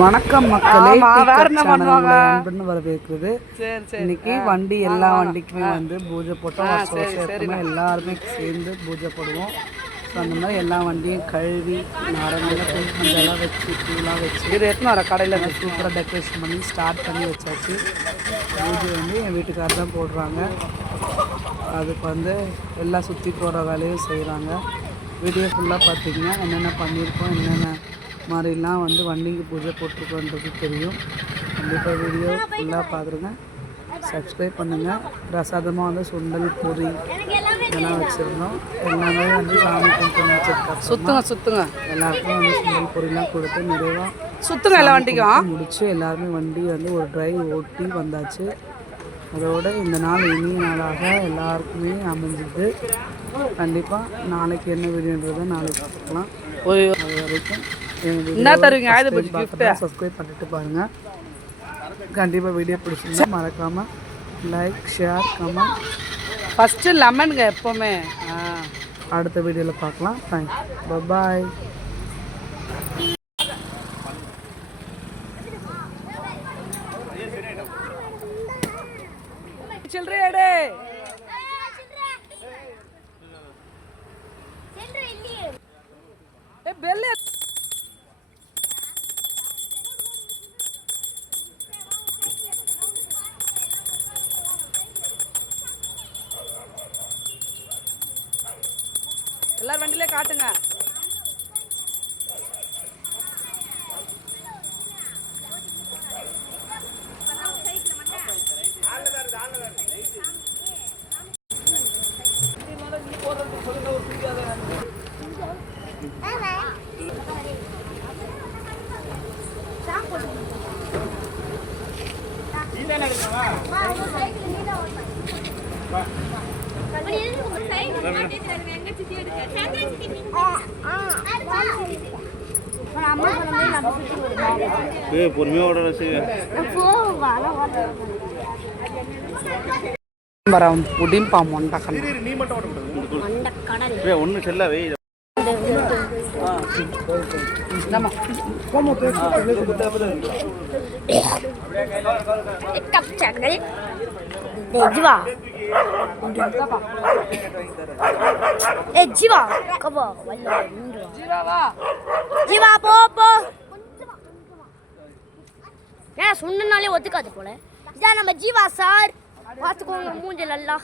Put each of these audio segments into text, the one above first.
வணக்கம் மக்களே, அன்புன்னு வரவேற்கிறது. இன்னைக்கு வண்டி எல்லா வண்டிக்குமே வந்து பூஜை போட்டோம். வருஷம் எல்லாருமே சேர்ந்து பூஜை போடுவோம். ஸோ அந்த மாதிரி எல்லா வண்டியும் கழுவி நாரங்கெல்லாம் கொஞ்சம் வச்சு பூலாம் வச்சு கடையில் சூப்பராக டெக்கரேஷன் பண்ணி ஸ்டார்ட் பண்ணி வச்சாச்சு. பூஜை வந்து என் வீட்டுக்காரர் தான் போடுறாங்க. அதுக்கு வந்து எல்லாம் சுற்றி போகிற வேலையும் செய்கிறாங்க. வீடியோ ஃபுல்லாக பார்த்திங்கன்னா என்னென்ன பண்ணியிருக்கோம், என்னென்ன மாதிரிலாம் வந்து வண்டிக்கு பூஜை போட்டிருக்கோன்றது தெரியும். கண்டிப்பாக வீடியோ ஃபுல்லாக பார்த்துருங்க, சப்ஸ்கிரைப் பண்ணுங்கள். பிரசாதமாக வந்து சுண்டல் பொரி இதெல்லாம் வச்சுருந்தோம். எல்லாமே வந்து சாமி கும்பிட்டு வச்சுருக்கோம். சுற்றுங்க எல்லாருக்கும் வந்து சுண்டல் பொரிலாம் கொடுத்து நிறைவாக சுற்றுங்க எல்லா வண்டிக்கும் முடிச்சு எல்லாருமே வண்டி வந்து ஒரு டிரைவ் ஓட்டி வந்தாச்சு. அதோடு இந்த நாள் இனிய நாளாக எல்லாருக்குமே அமைஞ்சிது. கண்டிப்பாக நாளைக்கு என்ன வீடியோன்றதை நாளைக்கு பார்க்கலாம். அது வரைக்கும் என்ன தருவீங்க சப்ஸ்கிரைப் பண்ணிட்டு பாருங்கள். கண்டிப்பாக வீடியோ பிடிச்சிருந்தா மறக்காமல் லைக், ஷேர், கமெண்ட். ஃபஸ்ட்டு லெமனுங்க எப்போவுமே. அடுத்த வீடியோவில் பார்க்கலாம். தேங்க்யூ, பாய். சில்லறையாடே பெல்ல எல்லாரும் வண்டியிலே காட்டுங்க. சொன்னாலே ஒத்துக்காது போல. இதான் நம்ம ஜீவா சார், பார்த்துக்கோங்க மூஞ்சல் எல்லாம்.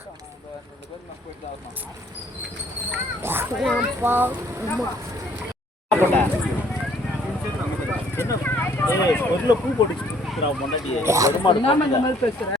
பூ போட்டு